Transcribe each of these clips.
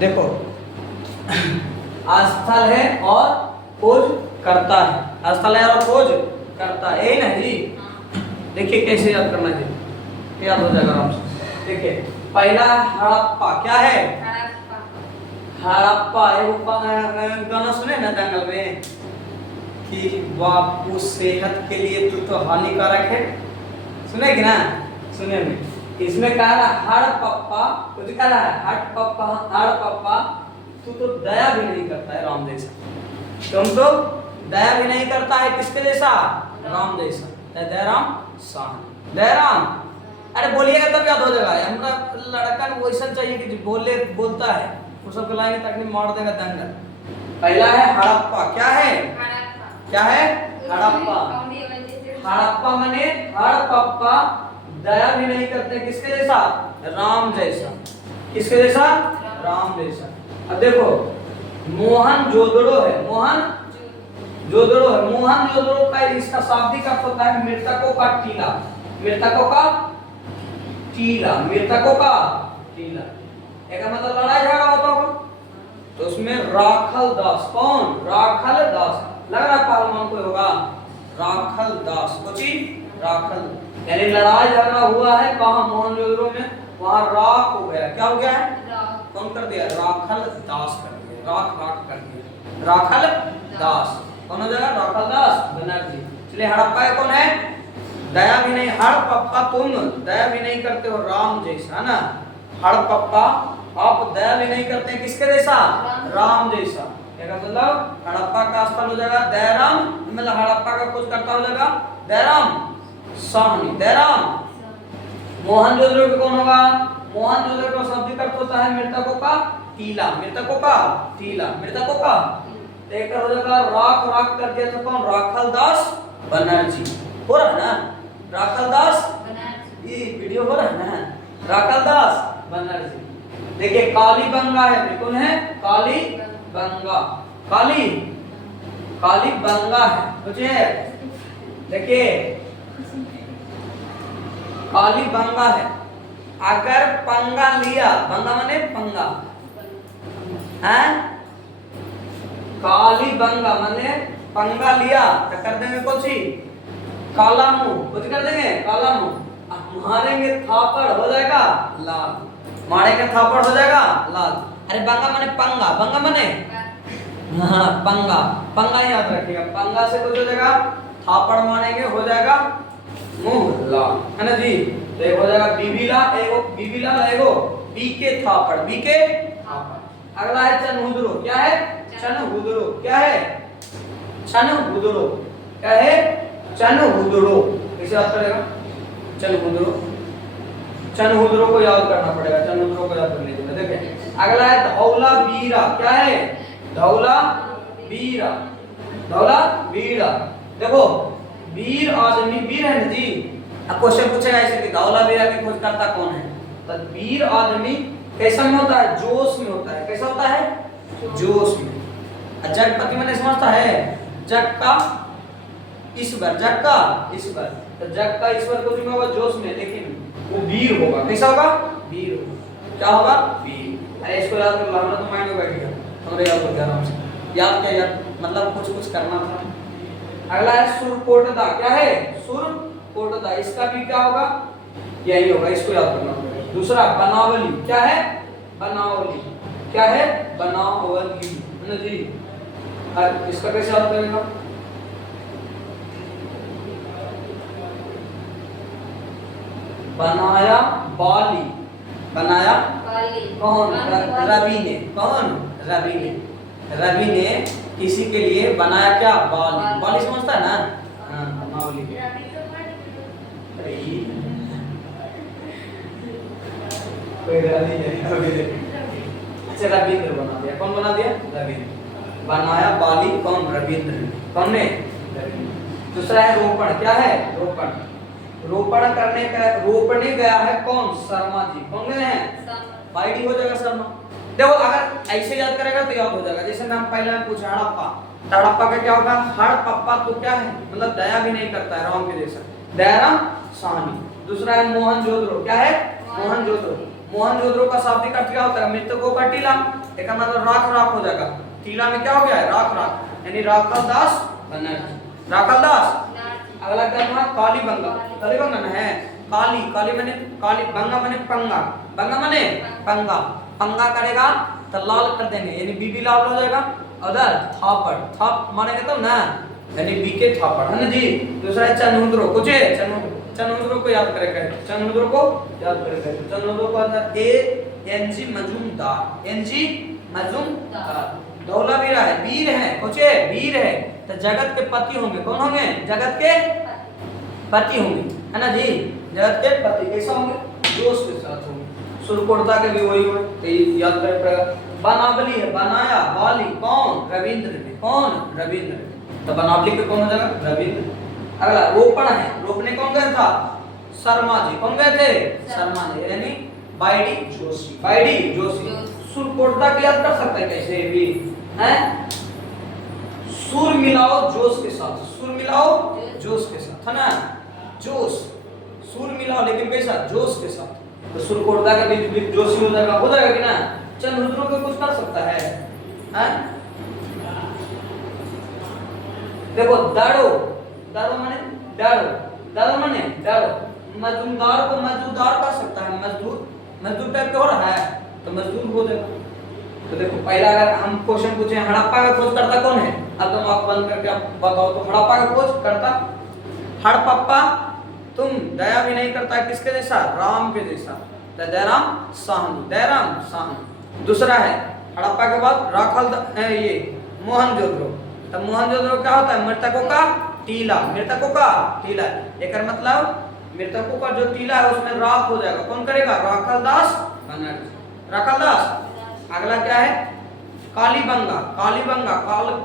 देखो स्थल है और खोज करता है, स्थल है और खोज करता है, यही ना जी। देखिए कैसे याद करना है, याद हो जाएगा आराम से। देखिए पहला हड़प्पा क्या है, हड़प्पा एक गाना सुने ना दंगल में कि बापू सेहत के लिए तू तो हानिकारक है, सुनेगी ना, सुने में इसमें कह रहा हड़प्पा, कुछ कह रहा है हड़प्पा, हड़प्पा तू तो दया भी नहीं करता है राम जैसा, तुम तो दया भी नहीं करता है किसके जैसा, राम जैसा। दयाराम साहनी, दयाराम, अरे बोलिएगा तब याद हो जाएगा। हमारा लड़का को वैसा चाहिए कि बोले बोलता है वो सब लाएंगे ताकि मार देगा दंगल। पहला है हड़प्पा, क्या है, क्या है हड़प्पा, हड़प्पा माने हड़प्पा दया भी नहीं करते किसके जैसा, राम जैसा, किसके जैसा, राम जैसा। अब देखो मोहन जोदड़ो है, मोहन जोदड़ो है, मोहन जोदड़ो का इसका शाब्दिक अर्थ होता है मृतकों का टीला, मृतकों का टीला, मृतकों का टीला। एक मतलब लड़ाई झगड़ा होता होगा तो उसमें राखल दास, कौन, राखल दास, लग रहा पहलवान कोई होगा, राखल दास, कोची राखल, यानी लड़ाई झगड़ा हुआ है कहां, मोहनजोदड़ो में, वहां राख हो गया, क्या हो गया है, कौन कर दिया, राखल दास कर दिया, राख राख कर दिया, राखल दास, कौन हो जाएगा, राखल दास बनर्जी। चलिए हड़प्पा कौन है, दया भी नहीं, हड़प्पा तुम दया भी नहीं करते हो राम जैसा, है ना, हड़प्पा आप दया भी नहीं करते किसके जैसा, राम जैसा। क्या मतलब हड़प्पा का स्थल हो जाएगा दयाराम, मतलब हड़प्पा का कुछ करता हो जाएगा दयाराम साहनी, दयाराम। मोहनजोदड़ो के कौन होगा, मोहनजोदड़ो का शाब्दिक अर्थ होता है मृतकों का टीला, मृतकों का टीला, मृतकों का, एक हो जाएगा राख राख कर दिया था कौन, राखल दास बनर्जी, हो रहा है ना, राखल दास, ये वीडियो हो रहा है ना, राखल दास बनर्जी। देखिए कालीबंगा है, कौन है, कालीबंगा, काली कालीबंगा है, बुझे, देखिए कालीबंगा है, अगर पंगा लिया, पंगा माने पंगा है, कालीबंगा माने पंगा लिया तो कर देंगे कुछ ही काला मुंह, कुछ कर देंगे काला मुंह, मारेंगे थापड़ हो जाएगा लाल, मारेंगे थापड़ हो जाएगा लाल। अरे बंगा माने पंगा, बंगा माने हाँ पंगा, पंगा याद रखिएगा, पंगा से कुछ हो जाएगा, थापड़ मारेंगे हो जाएगा मुंह लाल, है ना जी। तो एक हो जाएगा बीबीला, एगो बीबीला, एगो बीके थापड़, बीके थापड़। अगला है चनहुदरो, क्या है, चनहुदरो, क्या है, चनहुदरो, क्या है, चनहुदरो, कैसे याद करेगा, चनहुदरो, चनहुदरो को याद करना पड़ेगा, चनहुदरो को याद करने के लिए। देखिए अगला है धौला बीरा, क्या है, धौला बीरा, धौला बीरा। देखो वीर आदमी, वीर है ना जी, अब क्वेश्चन पूछेगा ऐसे कि धौला बीरा की खोज करता कौन है, तो वीर आदमी कैसा में होता है, जोश में होता है, कैसा होता है, जोश में। जगपति मैंने समझता है जग का ईश्वर, जग का ईश्वर, तो जग का ईश्वर को जो होगा जोश में, लेकिन वो वीर होगा, कैसा होगा, वीर होगा, क्या होगा, वीर। अरे इसको याद कर लो, हमारा तो माइंड में बैठ गया, हमारे याद हो गया आराम से, याद क्या यार, मतलब कुछ कुछ करना था। अगला है सुरकोटदा, क्या है, सुरकोटदा, इसका भी क्या होगा, यही होगा, इसको याद करना पड़ेगा। दूसरा बनावली, क्या है, बनावली, क्या है, बनावली, है ना जी। और इसका कैसे याद करेगा, बनाया बाली, बनाया कौन, रवि ने, कौन, रवि ने, रवि ने किसी के लिए बनाया क्या, बाली, बाली समझता है ना, हाँ बनावली। कोई रवि नहीं, अच्छा रविंद्र बना दिया, कौन बना दिया, रविंद्र, बनाया बाली कौन, रविंद्र, कौन ने, दूसरा है रोपण, क्या है, रोपण, रोपण करने का, रोपने गया है कौन, शर्मा जी, कौन गए हैं, आईडी हो जाएगा शर्मा। देखो अगर ऐसे याद करेगा तो याद हो जाएगा, जैसे हम पहले पूछा हड़प्पा, हड़प्पा का क्या होगा, हड़प्पा तो क्या है, मतलब दया भी नहीं करता है राम के जैसा, दयाराम साहनी। दूसरा है मोहनजोदड़ो, क्या है, मोहनजोदड़ो, मोहनजोदड़ो का शाब्दिक अर्थ क्या होता है? मृतकों का टीला। एक मतलब राख राख हो जाएगा, टीला में क्या हो गया है? राख राख, यानी राखल दास बनर्जी, राखल दास। अगला क्या था? कालीबंगा, कालीबंगा ना है, काली, काली माने काली, बंगा माने पंगा, बंगा माने पंगा, पंगा करेगा तो लाल कर देंगे, यानी बीबी लाल हो जाएगा। अदर थापड़, थाप मानेगा तब ना, यानी बी के थापड़, है ना जी। दूसरा है चनहुद्रो, कुछ है चनहुद्रो, चनहुद्रो को याद करेगा, चनहुद्रो को याद करेगा, चनहुद्रो को आता है एनजी मजूमदार, एनजी मजूमदार। धौलावीरा है, वीर है, कुछ है वीर है, तो जगत के पति होंगे, कौन होंगे? जगत के पति होंगे, है ना जी, जगत के पति कैसा होंगे? जोश के साथ होंगे। सुरकोटता के भी वही हुए, तो याद कर पड़ेगा। बनावली है, बनाया, वाली कौन? रविंद्र ने, कौन? रविंद्र ने, तो बनावली पे कौन हो जाएगा? रविंद्र। अगला रोपण है, रोपने कौन गया था? शर्मा जी, कौन गए थे? शर्मा जी, यानी बाईडी जोशी, बाईडी जोशी। सुरकोटता की याद कर सकते हैं कैसे भी हैं? सुर मिलाओ जोश के साथ, सुर मिलाओ जोश के साथ, है ना, जोश, सुर मिलाओ लेकिन कैसा? जोश के साथ। तो सुरकोटता के बीच जोशी हो जाएगा, हो जाएगा कि ना? चंद्ररुद्र को कुछ कर सकता है, हैं? देखो दाड़ो, दाड़ो माने दाड़ो, दाड़ो माने दाड़ो, मजदूर को मजदूर कर सकता है, मजदूर, मजदूर टाइप का हो रहा है तो मजदूर हो जाएगा। तो देखो पहला अगर हम क्वेश्चन पूछे हड़प्पा का खोज करता कौन है? अब तुम आंख बंद करके आप बताओ तो हड़प्पा का खोज करता हड़पप्पा। तुम दया भी नहीं करता, किसके जैसा? राम के जैसा, तो दयाराम साहनी, दयाराम साहनी। दूसरा है हड़प्पा के बाद राखल ये मोहनजोदड़ो, तो मोहनजोदड़ो क्या होता है? मृतकों का टीला, मृतकों का टीला। एक मतलब मृतकों का जो टीला है उसमें राख हो जाएगा, कौन करेगा? राखल दास बनर्जी, राखल दास। अगला क्या है? कालीबंगा, कालीबंगा,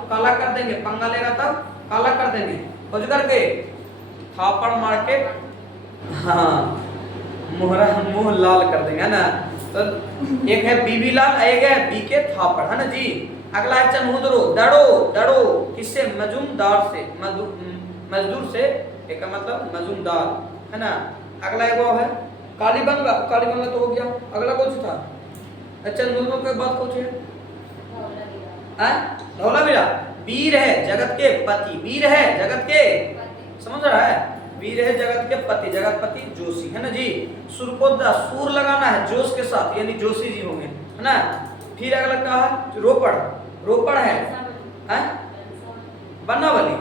काला कर देंगे, पंगा लेगा तब काला कर देंगे, खोज करके थापड़ मार के, हाँ मोहरा मुंह लाल कर देंगे, है ना। तो एक है बीबी लाल, एक है बी के थापड़, है ना जी। अगला है चनहुद्रो, दड़ो, दड़ो किससे? मजूमदार से, मजदूर से, एक मतलब मजूमदार, है ना। अगला एक वो है कालीबंगा, कालीबंगा तो हो गया। अगला कौन सा था? चंद्ररुद्र के बाद कौन है? धौलावीरा, वीर है जगत के पति, वीर है जगत के, समझ रहा है? वीर है जगत के पति, जगतपति जोशी, है ना जी। सुरकोटता, सूर लगाना है जोश के साथ, यानी जोशी जी होंगे, है ना। फिर अगला क्या है? रोपड़, रोपड़ है, हैं? बनावली,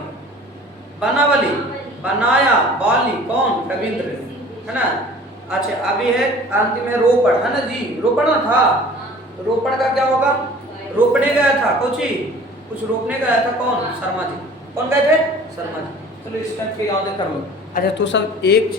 बनावली, बनाया, बाली कौन? रविंद्र, है ना। अच्छा अभी है अंतिम है रोपड़, है ना जी। रोपड़ ना था, रोपड़ का क्या होगा? रोपने गया था, कुछ रोपने गया था, कौन? शर्मा जी, कौन गए थे? शर्मा जी। चलो इस टाइप के याद कर लो। अच्छा तो सब एक चीज